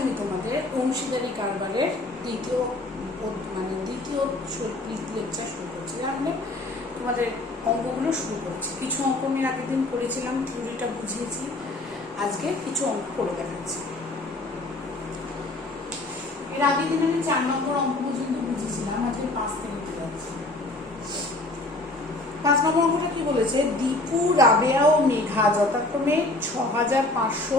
আমি তোমাদের অংশীদারি কারবারের দ্বিতীয় লেকচার শুরু করছি। মানে তোমাদের অঙ্কগুলো শুরু করছি। কিছু অঙ্ক আমি আগের দিন করেছিলাম, থিওরিটা বুঝিয়েছি। আজকে কিছু অঙ্ক করে দেখাচ্ছি। এর আগের দিন আমি 4 নম্বর অঙ্ক পর্যন্ত বুঝিয়েছিলাম, আজকে 5 থেকে যাচ্ছি। 5 নম্বর অঙ্কটা কি বলেছে? দীপু, রাবেয়া ও মেঘা যথাক্রমে 6,500,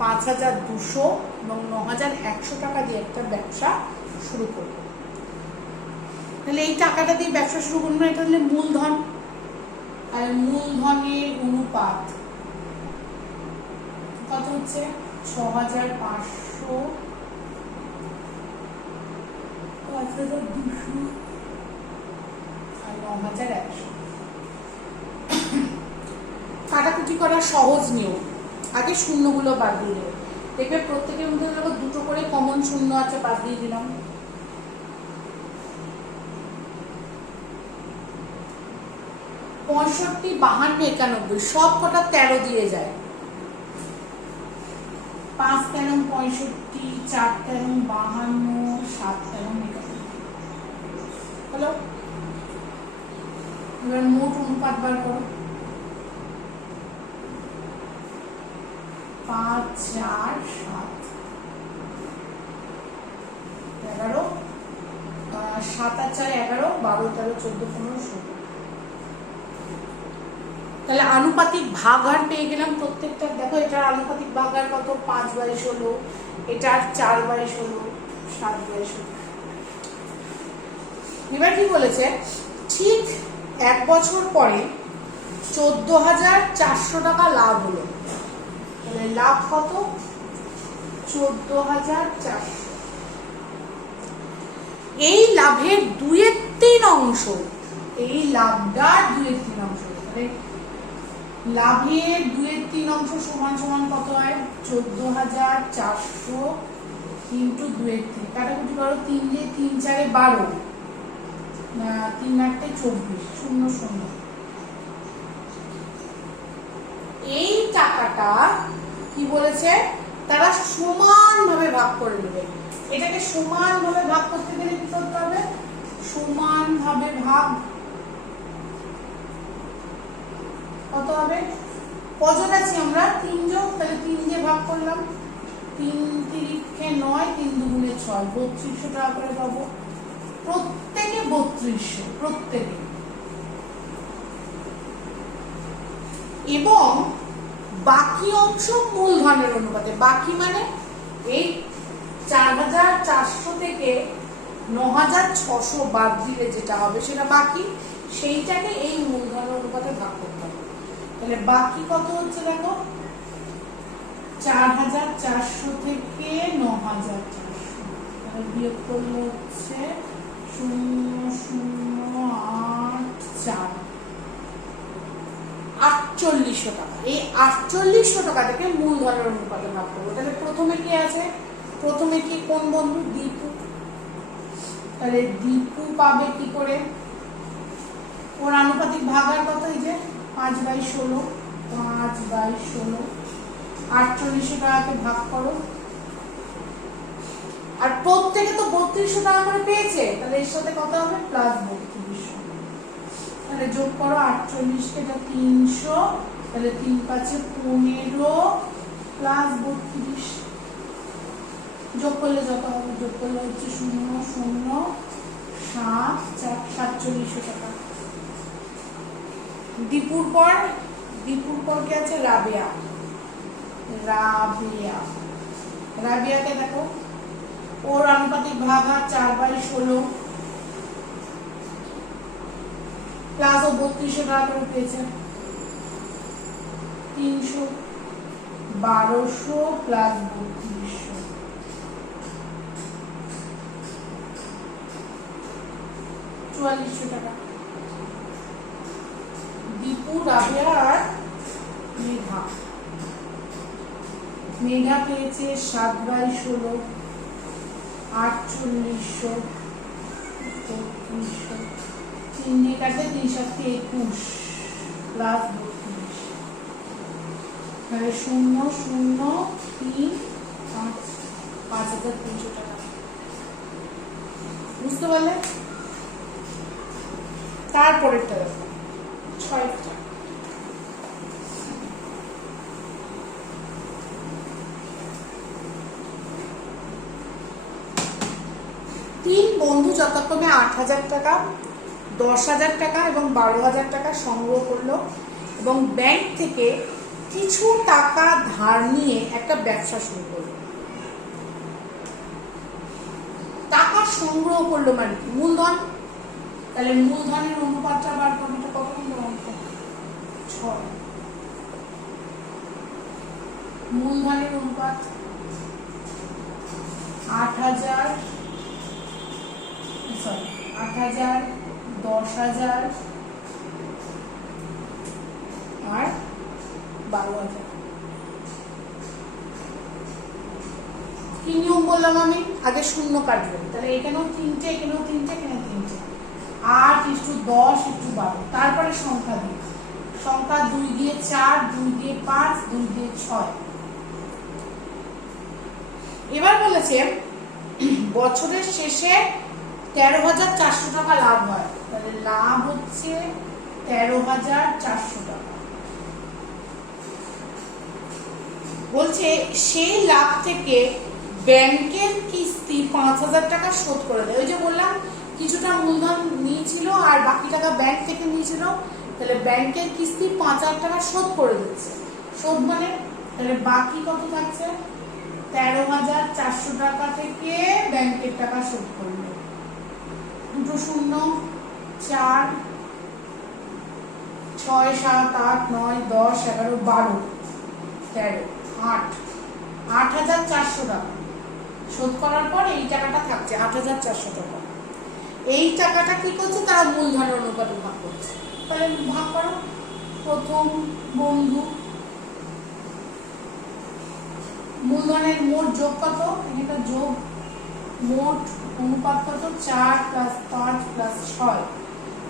5,200 এবং 9,100 টাকা দিয়ে একটা ব্যবসা শুরু করবে। তাহলে এই টাকাটা দিয়ে ব্যবসা শুরু করবে, এটা হলে মূলধন। আর মূলধনের অনুপাত কত হচ্ছে? 6,500, 5,200 আর 9,100। কাটাকুটি করা সহজ নিয়ম। আগে শূন্যগুলো বাদ দিয়ে দেবে। দেখবে প্রত্যেকের মধ্যে দেখো দুটো করে কমন শূন্য আছে, বাদ দিয়ে দিলাম। পঁয়ষট্টি, 52, 91 সব কটা 13 দিয়ে যায়। 5 13 65, 4 13 52, 7 13 91। হলো। এবার মোট অনুপাত বার করো। 5 4 7 11, 7 আর 4 11, 12 13 14 15 16। তাহলে আনুপাতিক ভাগহার পেয়ে গেলাম প্রত্যেকটা। দেখো এটার আনুপাতিক ভাগহার কত? 5/16, এটার 4/16, 7/16। এবার কি বলেছে? ঠিক 1 বছর পরে 14,400 টাকা লাভ হলো। তাহলে লাভ কত? 14,400। এই লাভের 2/3 অংশ, এই লাভটার 2/3 অংশ, মানে লাভের 2/3 অংশ সমান সমান কত হয়? 14,400 ইন্টু 2/3। কাটাকুটি করো। 3 দিয়ে 3 4 12, 3 8 24, 0 0। এই টাকাটা কি বলেছে? তারা সমানভাবে ভাগ করে নেবে। এটাকে সমানভাবে ভাগ করতে গেলে কি করতে হবে? সমানভাবে ভাগ কত হবে? কজন আছি আমরা? 3 জন। তাহলে 3 দিয়ে ভাগ করলাম। 3 3 9, 3 2 6, 3200 টাকা করে পাবো। প্রত্যেকে 3200, প্রত্যেকে। এবং বাকি অংশ মূলধনের অনুপাতে। বাকি মানে এই 4,400 থেকে 9,600 বাদ দিলে যেটা হবে সেটা বাকি, সেইটাকে এই মূলধনের অনুপাতে ভাগ করতে হবে। তাহলে বাকি কত হচ্ছে? দেখো 4,400 থেকে 9,400, তাহলে বিয়োগ করলে হচ্ছে 0,084, 4800 টাকা। এই 4800 টাকা থেকে মূলধনের অনুপাতে ভাগ করবো। তাহলে প্রথমে কি আছে? প্রথমে কি কোন বন্ধু? দীপু। তাহলে দীপু পাবে কি করে? ওর আনুপাতিক ভাগার কত? এই যে 5/16, 5/16, 4800 টাকাকে ভাগ করো। আর প্রত্যেকে তো 3200 টাকা করে পেয়েছে, তাহলে এর সাথে কত হবে? প্লাস 3200। তাহলে যোগ করো 48 থেকে 300, তাহলে 3 5 15 প্লাস 32। যোগ করলে যত হবে? যোগ করলে হচ্ছে 0 0 7 4, 4700 টাকা। দীপুর পর কে আছে? রাবেয়া। রাবেয়াকে দেখো, ওর আনুপাতিক ভাগহার 4/16 প্লাস ও 3200 টাকা করে পেয়েছে। 300, 1200 প্লাস 3200, 4400 টাকা। দীপু, রাবেয়া আর মেঘা পেয়েছে 7/16, 4800, 3300, 3 দিয়ে কাটলে 3 7 21 প্লাস 32। তাহলে 0 0 3 5 5,300 টাকা। বুঝতে পারলে? তারপরেরটা দেখো 6টা। তিন বন্ধু যথাক্রমে 8,000 টাকা, 10,000 টাকা এবং 12,000 টাকা সংগ্রহ করলো এবং ব্যাংক থেকে কিছু টাকা ধার নিয়ে একটা ব্যবসা শুরু করলো। টাকা সংগ্রহ করলো মানে কি? মূলধন। তাহলে মূলধনের অনুপাতটা বার করবে, এটা কত অঙ্ক? 6। মূলধনের অনুপাত 8,000, 10,000 আর 12,000। কি নিয়ম বললাম আমি? আগে শূন্য কাটবেন, তাহলে এখানেও 3টে, এখানেও 3টে, এখানেও 3টে। 8:10:12, তারপরে সংখ্যা দিই। সংখ্যা 2 দিয়ে 4, 2 দিয়ে 5, 2 দিয়ে 6। এবার বলেছে বছরের শেষে 13,400 টাকা লাভ হয়। তাহলে লাভ হচ্ছে 13,400 টাকা। বলছে সেই লাভ থেকে ব্যাংকের কিস্তি 5,000 টাকা শোধ করে দেয়। ওই যে বললাম কিছুটা মূলধন নিয়েছিল আর বাকি টাকা ব্যাংক থেকে নিয়েছিল, তাহলে ব্যাংকের কিস্তি 5,000 টাকা শোধ করে দিচ্ছে। শোধ মানে তাহলে বাকি কত থাকছে? 13,400 টাকা থেকে ব্যাংকের টাকা শোধ করলো। 2 শূন্য 4, 6, 7, 8, 9, 10, 11, 12, 13, 8, 8,400 টাকা শোধ করার পর এই টাকাটা থাকছে 8,400 টাকা। এই টাকাটা কি করছে? তারা মূলধনের অনুপাতে ভাগ করছে। তাহলে ভাগ করো। প্রথম বন্ধু মূলধনের মোট যোগ কত? এটা যোগ মোট অনুপাত কত? 4 + 5 + 6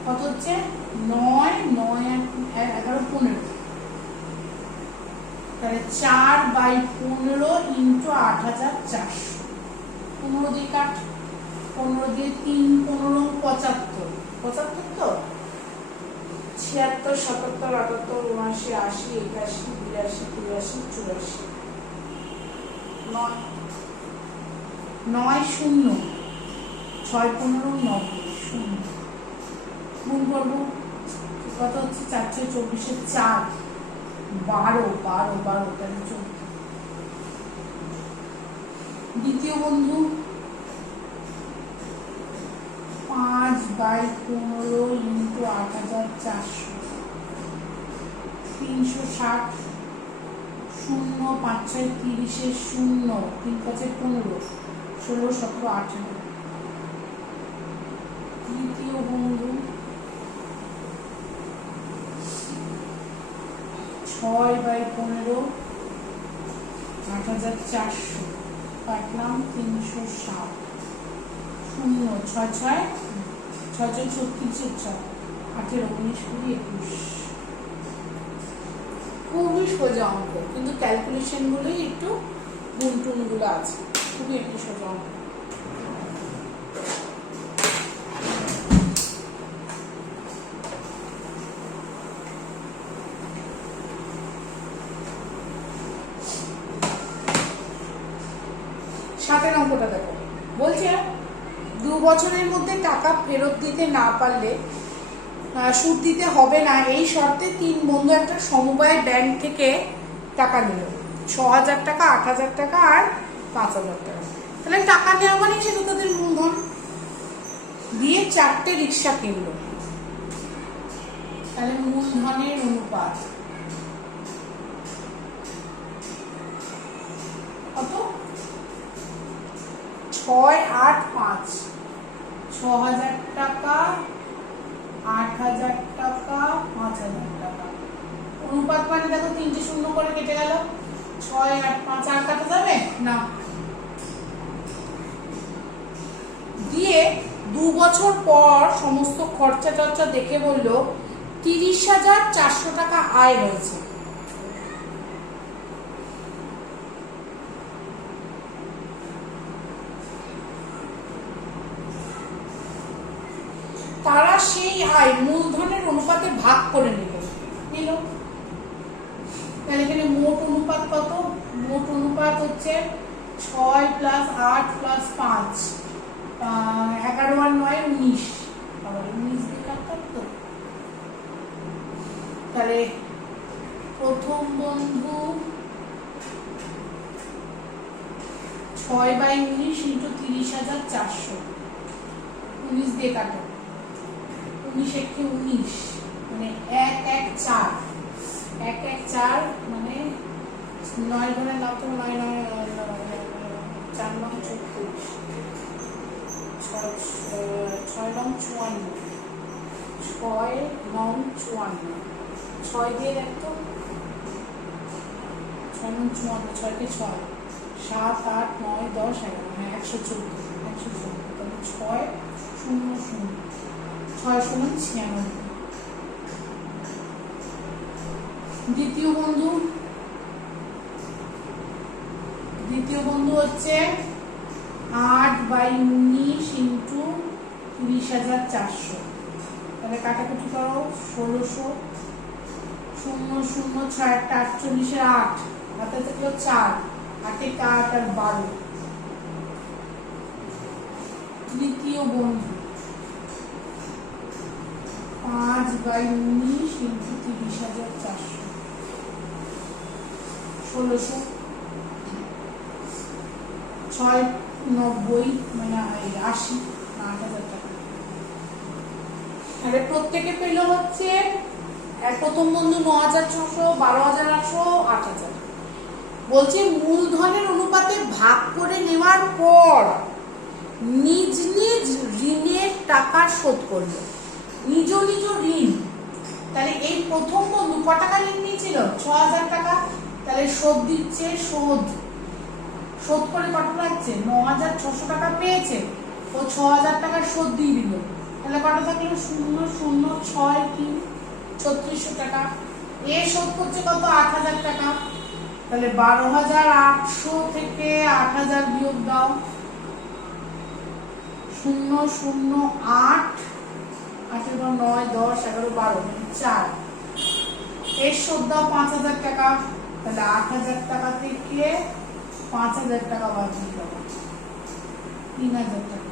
কত হচ্ছে? 9, 9, 11, 15। তাহলে 4/15 × 8,400। 15 দিয়ে কাট, 15 দিয়ে 3, 15, 75, 75 তো 76, 77, 78, 79, 80, 81, 82, 83, 84। 9, 9, 0, 6, 15, 90, 0 গুণ করবো কত হচ্ছে? 4, 6, 24, 4, 12, 12, 12, তাহলে 14। দ্বিতীয় বন্ধু 5/15 × 8,400, 360, 0, 5, 6, 30, 0, 3, 5, 15, 16, 17, 18। তৃতীয় বন্ধু 6/15, 8,400 কাটলাম 360, 0, 6, 6, 6, 36, 18, 19, 20, 21। খুবই সোজা অঙ্ক, কিন্তু ক্যালকুলেশন গুলোই একটু গুনটুন গুলো আছে। খুবই একটু সোজা অঙ্ক। সাতের অঙ্কটা দেখো। বলছে 2 বছরের মধ্যে টাকা ফেরত দিতে না পারলে সুদ দিতে হবে না, এই শর্তে 3 বন্ধু একটা সমবায় ব্যাংক থেকে টাকা নিল। 6,000 টাকা, 8,000 টাকা আর 5,000 টাকা। তাহলে টাকা নেওয়া মানে সেটা তাদের মূলধন দিয়ে 4টে রিক্সা কিনলো। তাহলে মূলধনের অনুপাত কত? 6, 8, 5, 6,000 টাকা, 8,000 টাকা, 5,000 টাকা। অনুপাত মানে দেখো 3টে শূন্য করে কেটে গেল। 6, 8, 5 আর কাটা যাবে না। দিয়ে 2 বছর পর সমস্ত খরচা টরচা দেখে বলল 30,400 টাকা আয় হয়েছে। আয় মূলধনের অনুপাতে ভাগ করে নিল। তাহলে এখানে মোট অনুপাত কত? মোট অনুপাত হচ্ছে 6 + 8 + 5, 11 আর 9 19, আবার 19 দিয়ে কাটতাম তো। তাহলে প্রথম বন্ধু 6/19 × 30,400, 19 দিয়ে কাটো, 19 × 19 মানে 1 1 4, 1 1 4 মানে 9 ধরে নাও তো, 9 9 4 9 24, 6 9 54, 6 9 54, 6 দিয়ে দেখতো, 6 9 54, 6 কে 6, 7 8 9 10 11, হ্যাঁ 114, 114, তাহলে 6 0 0, 6 সমান 96। দ্বিতীয় বন্ধু হচ্ছে 8/19 × 30,400, তাহলে কাটাকুটি করো, 1600, 0 0 6 48, 8 হাতে থাকলো 4, 8 8 আর 12। তৃতীয় বন্ধু 5/19 × 30,400, 1600, 6 90 মানে 80, 8,000 টাকা। তাহলে প্রত্যেকে পেল হচ্ছে প্রথম বন্ধু 9,600, 12,800, 8,000। বলছে মূলধনের অনুপাতে ভাগ করে নেওয়ার পর নিজ নিজ ঋণের টাকা শোধ করলো। নিজ নিজ ঋণ, তাহলে এই প্রথম বন্ধু কত টাকা ঋণ নিয়েছিল? 6,000 টাকা। তাহলে শোধ দিচ্ছে, শোধ করে কত লাগছে? 9,600 টাকা পেয়েছে, ও 6,000 টাকা শোধ দিয়ে দিল। তাহলে কত থাকলো? 0 0 6 3, 3600 টাকা। এ শোধ করছে কত? 8,000 টাকা। তাহলে 12,800 থেকে 8,000 বিয়োগ দাও, 0 0 8, 8 9 10 11 12 4। এর শোধ দাও 5,000 টাকা। তাহলে 8,000 টাকা থেকে 5,000 টাকা বাদ দিয়ে দাও, 3,000 টাকা।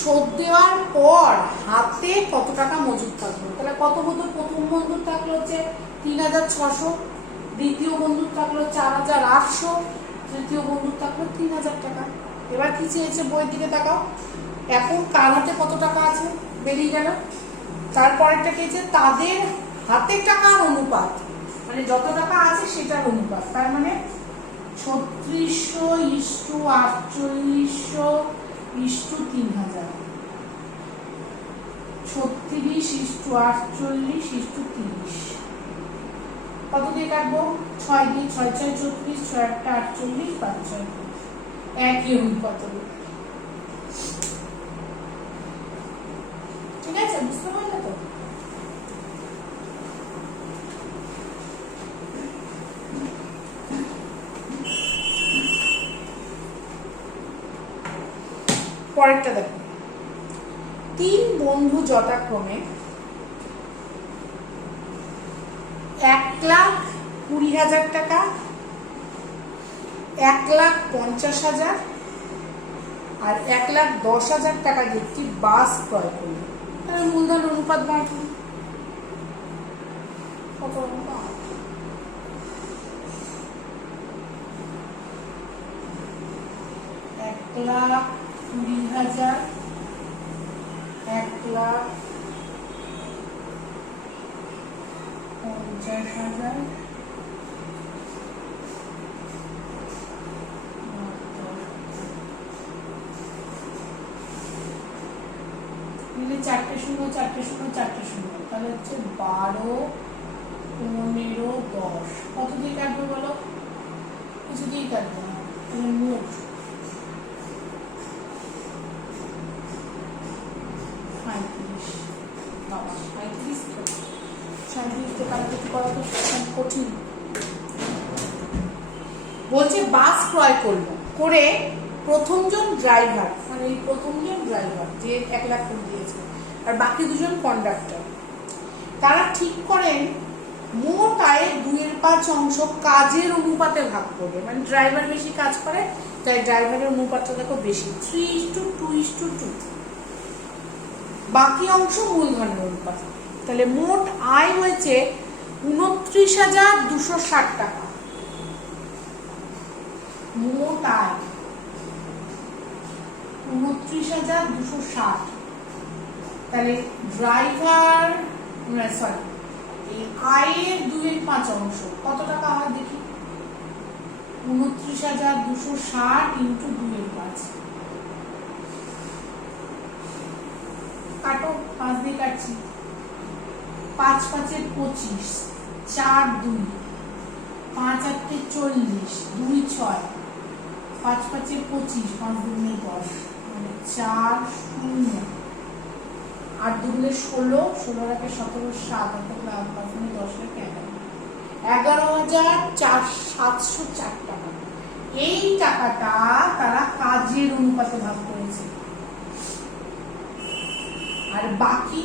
শোধ দেওয়ার পর হাতে কত টাকা মজুদ থাকলো? তাহলে কত বন্ধু? প্রথম বন্ধুর থাকলো হচ্ছে 3,600, দ্বিতীয় বন্ধুর থাকলো 4,800, তৃতীয় বন্ধুর থাকলো 3,000 টাকা। এবার কি চেয়েছে? বইয়ের দিকে তাকাও। এখন কার হাতে কত টাকা আছে বেরিয়ে গেল। তারপরেরটা কি আছে? তাদের হাতে টাকার অনুপাত, মানে যত টাকা আছে সেটার অনুপাত। তার মানে 3600 * 4800 * 3,000, 36 * 48 * 30। কত দিয়ে কাটবো? 6 দিয়ে, 6 6 34, 6 1 48, 5 6 একই অনুপাত। ঠিক আছে, বুঝতে পারলে তো? পরেরটা দেখো, 3 বন্ধু যথাক্রমে 1,20,000 টাকা, 1,50,000 আর 1,10,000 টাকা দিয়ে একটি বাস ক্রয় করলো। তাহলে মূলধন অনুপাত বার করুন। কত অনুপাত? 1,20,000, 1,50,000, মিলে 4টে 0 4টে 0 4টে 0, তাহলে হচ্ছে 12 15 10। কত দিয়ে কাটবে বলো? কিছু দিয়ে কাটবে না। তাহলে মোট 35। বাবা 35 তো 37 তে কাটতে করা তো কঠিন। বলছে বাস ক্রয় করলো, করে প্রথমজন ড্রাইভার, মানে এই প্রথম জন ড্রাইভার যে 1 লাখ করে দিয়েছে, আর বাকি দুজন কন্ডাক্টর। তারা ঠিক করেন মোট আয়ের 2/5 অংশ কাজের অনুপাতে ভাগ করবে, মানে ড্রাইভার বেশি কাজ করে তাই ড্রাইভারের অনুপাতটা দেখো বেশি, 3:2:2। বাকি অংশ মূলধনের অনুপাত। তাহলে মোট আয় হয়েছে 29,260 টাকা। মোট আয় 29,260। তাহলে ড্রাইভার সরি এই আয়ের 2/5 অংশ কত টাকা হয় দেখি, 29,260 ইন্টু 2/5। কাটো, 5 দিয়ে কাটছি, 5 5 25, 4 2, 5 8 40, 2 6, 5 5 25, 5 2 10, মানে 4 0, 8 2 16, 16 রাখে 17, 7 5 10 রাখে 11,704 টাকা। এই টাকাটা তারা কাজের অনুপাতে ভাগ করেছে, আর বাকি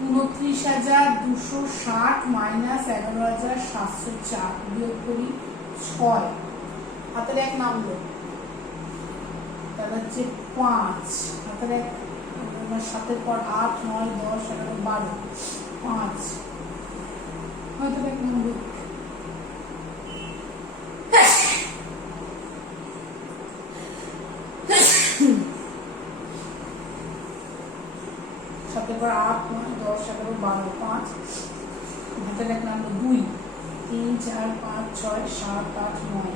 29,260 মাইনাস 11,704 বিয়োগ করি 6, হাতের 1 নামলো, তাহলে হচ্ছে 5, হাতের 1 7 পর 8 9 10 11 12, 5 হাতের 1 নামলো, সাথে করে 8 9 10 11 12, 5 হাতের 1 নামলো 2, 3 4 5 6 7 8 9,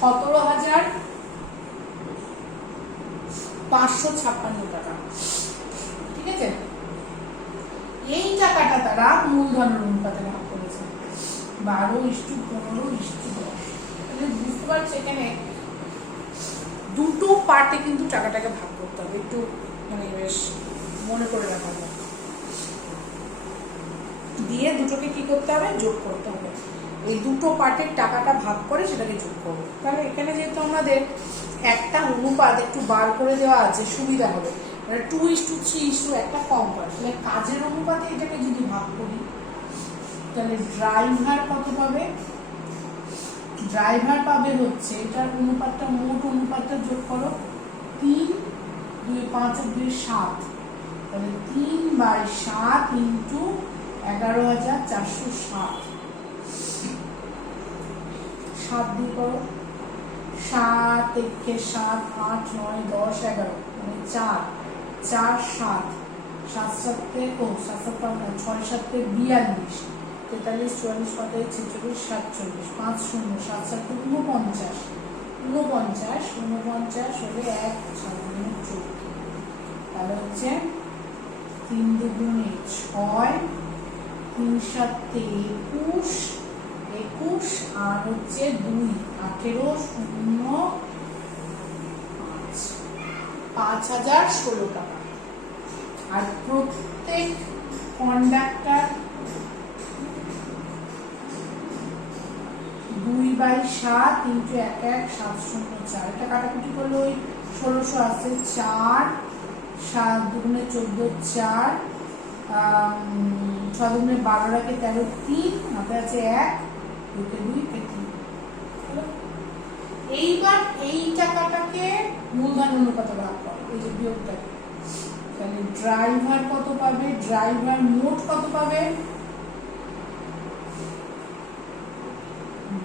17,556 টাকা। ঠিক আছে, এই টাকাটা তারা মূলধনের অনুপাতে ভাগ করেছে, 12:15:10। তাহলে বুঝতে পারছো এখানে দুটো পার্টে কিন্তু টাকাটাকে ভাগ করতে হবে, একটু মানে বেশ মনে করে রাখা হবে, দিয়ে দুটোকে কি করতে হবে, যোগ করতে হবে। এই দুটো পার্টের টাকাটা ভাগ করে সেটাকে যোগ করবো। তাহলে এখানে যেহেতু আমাদের একটা অনুপাত একটু বার করে দেওয়া আছে, সুবিধা হবে, মানে 2:3 একটা কম পায়। তাহলে কাজের অনুপাতে এটাকে যদি ভাগ করি তাহলে ড্রাইভার কত পাবে, ড্রাইভার পাবে হচ্ছে এটার অনুপাতটা, মোট অনুপাতটা যোগ করো, 3 2 5 2 7, তাহলে 3/7 ইন্টু 11,460, 7 দিয়ে করো, 7 1 7 8 9 10 11, মানে 4 4 7 7 7 7 7 6 7 42, 43 44 45 46 47, 5 0 7 7 49, 49 49 হলে 1 6 14, তাহলে হচ্ছে 3 2 6, 3 7 21 21, আর হচ্ছে 2 18 0 5 5,016 টাকা। আর প্রত্যেক কন্ডাক্টর 2/7 ইন্টু 11,704, এটা কাটাকুটি করলে ওই 1600 আসছে, 4 7 2 14 4, 6 2 12 রাখে 13 3, হাতে আছে 1 2 2 3। এইবার এই টাকাটাকে মূলধন অনুপাতে ভাগ করো, এই যে বিয়োগটাকে। তাহলে ড্রাইভার কত পাবে, ড্রাইভার মোট কত পাবে,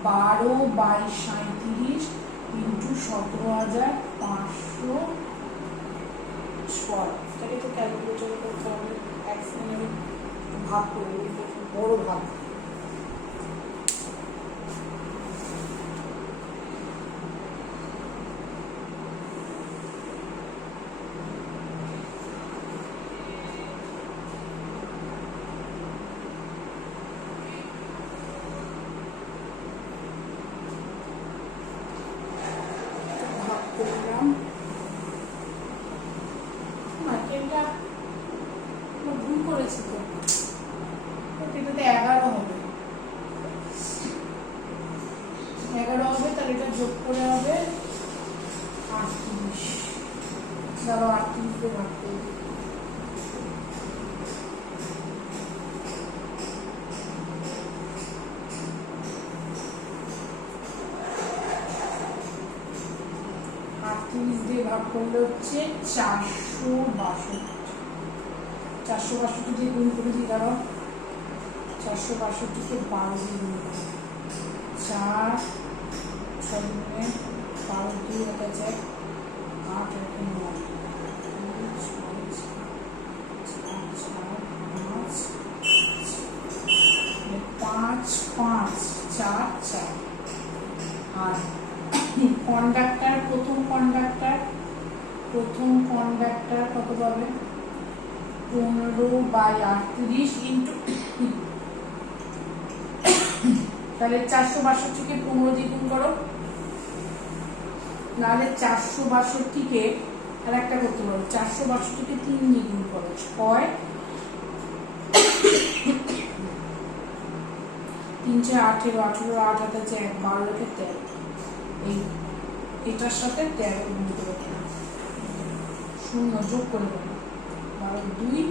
12/37 ইন্টু 17,506, এটাকে তো ক্যালকুলেটর করতে হবে, এক সেকেন্ডে ভাগ করে বড় ভাগ। ভুল করেছি তো, এটাতে 11 হবে, 11 তাহলে এটা যোগ করে হবে 38। ধরো 38 দিয়ে ভাগ করবো। দিয়ে ভাগ করলে হচ্ছে 462। 462 দিয়ে গুণ করে দিই। কারণ 462 কে 12 দিয়ে গুণ করি। 4 6 গুণে 12 2 এটা যায় 8 আর 9 5 5 4 4। আর কন্ডাক্টর প্রথম কন্ডাক্টর কত পাবে? 15/38 ইন্টু, তাহলে 462 কে 15 দিয়ে গুণ করো। নাহলে 462 কে আর একটা করতে পারো, 462 কে 3 দিয়ে গুণ করো। 6 3 4 18 18 8 হাতে 1 12 রেখে 13। এটার সাথে 13 গুণ করে শূন্য যোগ করে দেবো। 12 2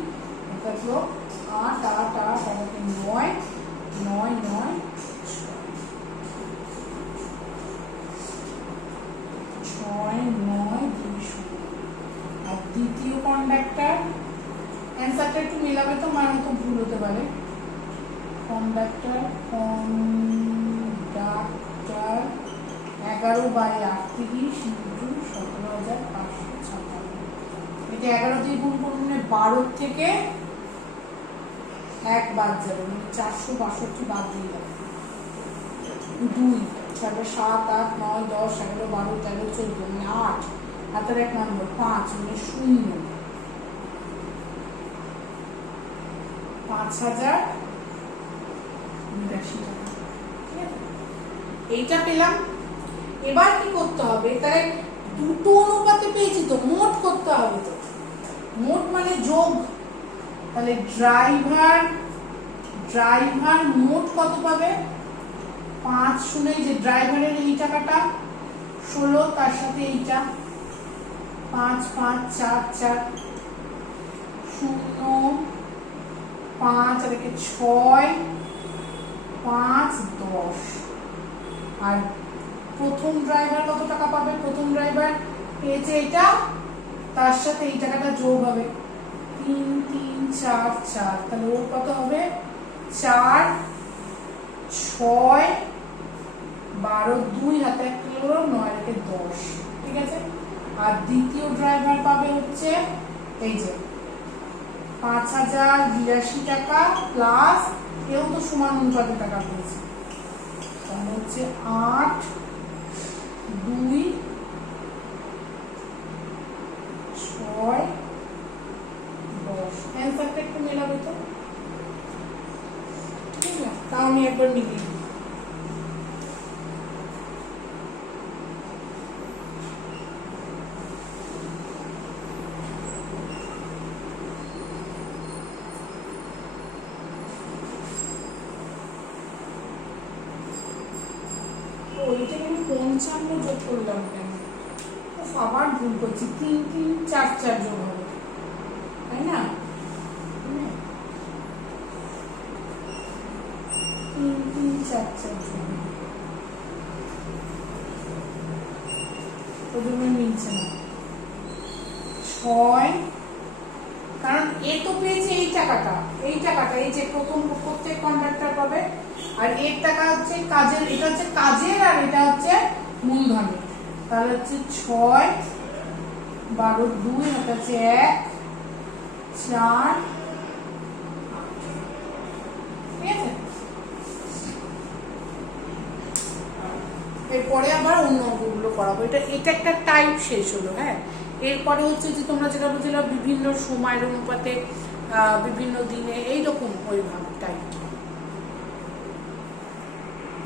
এটা হলো 8 8 8 আর 9 9 9 6 9 2 0। আর দ্বিতীয় কন্ডাক্টর অ্যান্সারটা একটু মেলাবে তো, আমার মতো ভুল হতে পারে। Conductor 11/38 into 17,556। এটা 11 দিয়ে গুণ করলে 12 থেকে 1 বাদ যাবে, মানে 462 বাদ দিয়ে যাবে। 2 6 7 8 9 10 11 12 13 14 মানে 8 হাতের 1 নম্বর 5 মানে 0 5082 টাকা। এইটা পেলাম। এবার কি করতে হবে? তাহলে দুটো অনুপাতে পেয়েছি তো, মোট করতে হবে তো। মোট মানে যোগ। তাহলে ড্রাইভার মোট কত পাবে? 5 শুনে যে ড্রাইভারের এই টাকাটা 16, তার সাথে এইটা 5 5 4 4 0 5 আর 6 5 10। আর প্রথম ড্রাইভার কত টাকা পাবে? প্রথম ড্রাইভার পেয়েছে এটা, তার সাথে এই টাকাটা যোগ হবে 3 3 4 4। তাহলে ওর কত হবে? 4 6 12 2 হাতে 1 হলো 9 রেখে 10। ঠিক আছে। আর দ্বিতীয় ড্রাইভার পাবে হচ্ছে এই যে 5082 টাকা প্লাস কেউ তো সমান অনুপাতে টাকা পেয়েছে, তাহলে হচ্ছে 8 2 6 10। অ্যান্সারটা একটু মেলাবে তো। ঠিক আছে, তাও আমি একবার মিলিয়ে দিই। ওইটা আমি 55 যোগ করলাম কেন? আবার ভুল করছি। 3 3 4 4 যোগ হবে, তাই না? 3 3 4 4 যোগ ওদের মিলছে না। 6, কারণ এ তো পেয়েছে এই টাকাটা এই যে প্রথম প্রত্যেক কন্ডাক্টর পাবে। আর এর টাকা হচ্ছে কাজের, এটা হচ্ছে কাজের আর এটা হচ্ছে মূলধনের। তাহলে হচ্ছে 6 12 2 এটা হচ্ছে 1 4। ঠিক আছে। এরপরে আবার অন্য অঙ্কগুলো করাবো। এটা একটা টাইপ শেষ হলো। হ্যাঁ, এরপরে হচ্ছে যে তোমরা যেটা বুঝলে বিভিন্ন সময়ের অনুপাতে বিভিন্ন দিনে এইরকম ওইভাবে টাইপ।